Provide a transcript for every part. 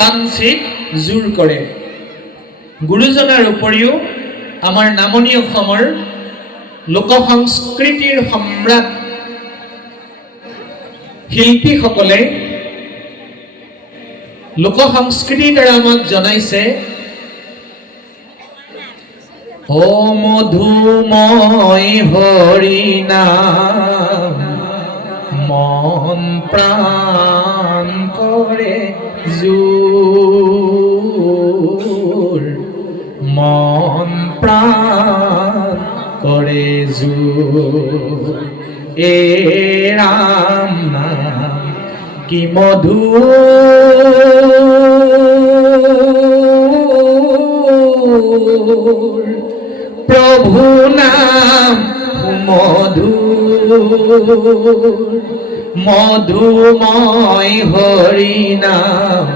প্ৰাণচিত জোৰ কৰে। গুৰুজনাৰ উপৰিও আমাৰ নামনি অসমৰ লোক সংস্কৃতিৰ সম্ৰাট শিল্পীসকলে লোক সংস্কৃতিৰ দ্বাৰা আমাক জনাইছে, ও মধুময় হৰি নাম মন প্ৰাণ কৰে জোৰ, মন প্ৰাণ কৰে জোৰ, এ ৰাম নাম কি মধুৰ, প্ৰভু নাম মধুৰ, মধুময় হৰি নাম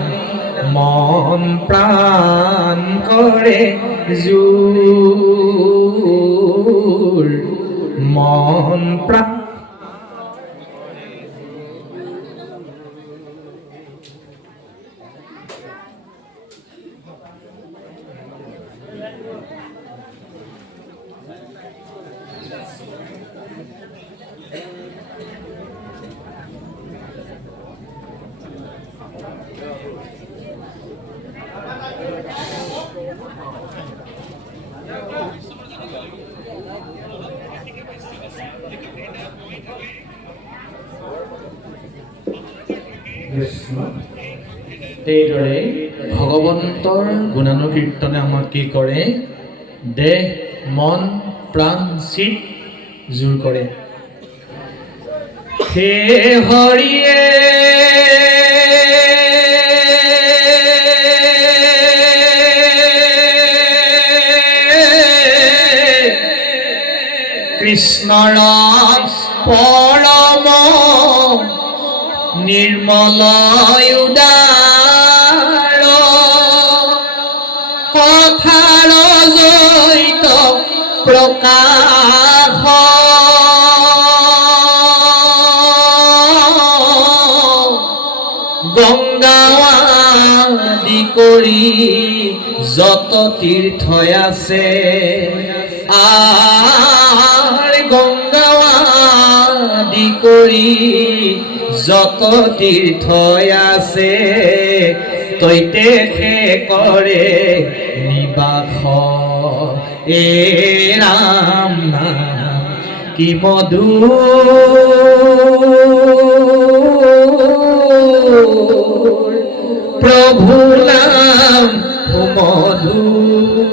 মন প্ৰাণ কৰে জোৰ, মন প্ৰাণ এইদৰে ভগৱন্তৰ গুণানুকীৰ্তনে আমাক কি কৰে? দেহ মন প্ৰাণ চিত জোৰ কৰে। হে হৰিয়ে কৃষ্ণৰ পৰম নিৰ্মল উদাৰ কথাৰ জৈত প্ৰকাশ, গংগা আদি কৰি যত তীৰ্থ আছে, গংগা আদি কৰি যত তীৰ্থ আছে, তৈতে সে কৰে নিবাস, এ ৰাম নাম কি মধুৰ, প্ৰভু নাম মধুৰ,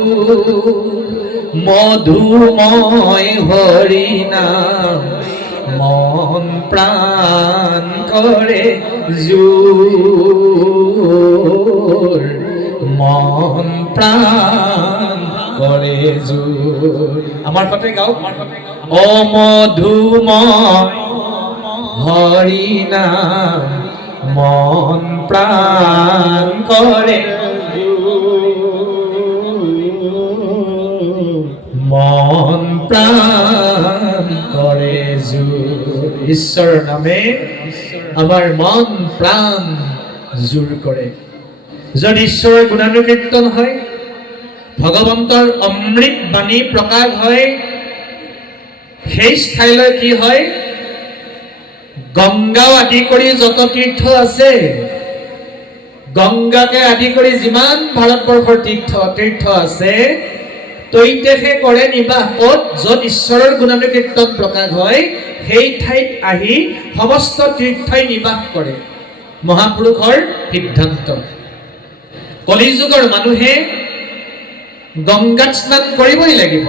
মধুময় হৰি নাম মন প্ৰাণ কৰে জোৰ, মন প্ৰাণ কৰে জোৰ। আমাৰ সতে গাওক, ও মধুময় হৰি নাম মন প্ৰাণ কৰে জোৰ, মন প্ৰাণ কৰে জোৰ। ঈশ্বৰৰ নামে আমাৰ মন প্ৰাণ জোৰ কৰে। যদি ঈশ্বৰৰ গুণানুকীৰ্তন হয়, ভগৱন্তৰ অমৃত বাণী প্ৰকাশ হয়, সেই ঠাইলৈ কি হয়? গংগাও আদি কৰি যত তীৰ্থ আছে, গংগাকে আদি কৰি যিমান ভাৰতবৰ্ষৰ তীৰ্থ আছে, তৈতেহে কৰে নিবাস। ক'ত? য'ত ঈশ্বৰৰ গুণানুকীৰ্তন প্ৰকাশ হয়, সেই ঠাইত আহি সমস্ত তীৰ্থই নিবাস কৰে। মহাপুৰুষৰ সিদ্ধান্ত। কলিযুগৰ মানুহে গংগাত স্নান কৰিবই লাগিব।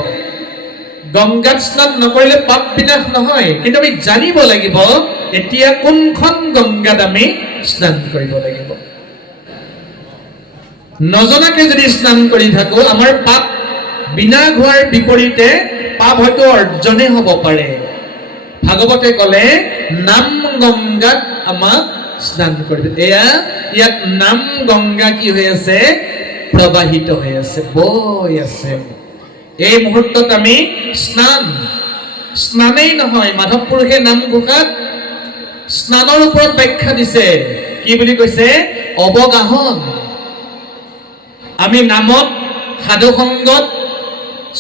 গংগাত স্নান নকৰিলে পাপ বিনাশ নহয়, কিন্তু আমি জানিব লাগিব এতিয়া কোনখন গংগাত আমি স্নান কৰিব লাগিব। নজনাকে যদি স্নান কৰি থাকো, আমাৰ পাপ বিনাশ হোৱাৰ বিপৰীতে পাপ হয়তো অৰ্জনে হ'ব পাৰে। ভাগৱতে ক'লে নাম গংগাত আমাক স্নান কৰিব। ইয়াত নাম গংগা কি হৈ আছে? প্ৰবাহিত হৈ আছে, বৈ আছে। এই মুহূৰ্তত আমি স্নানেই নহয়, মাধৱ পুৰুষে নামঘোষাত স্নানৰ ওপৰত ব্যাখ্যা দিছে। কি বুলি কৈছে? অৱগাহন। আমি নামত, সাধু সংগত,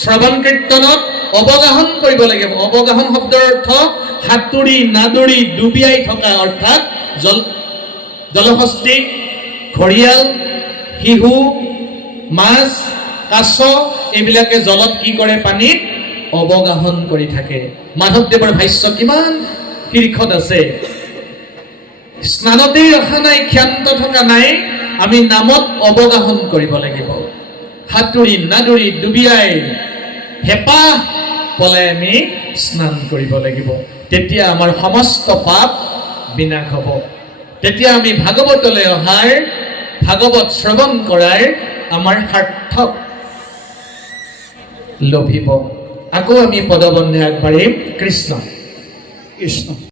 শ্ৰৱণ কীৰ্তনত অৱগাহন কৰিব লাগিব। অৱগাহন শব্দৰ অৰ্থ সাঁতুৰি নাদুৰি ডুবিয়াই থকা, অৰ্থাৎ জলহস্তী, ঘৰিয়াল, শিহু, মাছ, কাছ এইবিলাকে জলত কি কৰে? পানীত অৱগাহন কৰি থাকে। মাধৱদেৱৰ ভাষ্য কিমান শীৰ্ষত আছে। স্নানতেই ৰখা নাই, ক্ষান্ত থকা নাই, আমি নামত অৱগাহন কৰিব লাগিব। সাঁতুৰি নাদুৰি ডুবিয়াই হেঁপাহ পলাই আমি স্নান কৰিব লাগিব। তেতিয়া আমাৰ সমস্ত পাপ বিনাশ হ'ব। তেতিয়া আমি ভাগৱতলৈ অহাৰ, ভাগৱত শ্ৰৱণ কৰাৰ আমাৰ সাৰ্থক লভিব। আকৌ আমি পদবন্ধে আগবাঢ়িম। কৃষ্ণ কৃষ্ণ।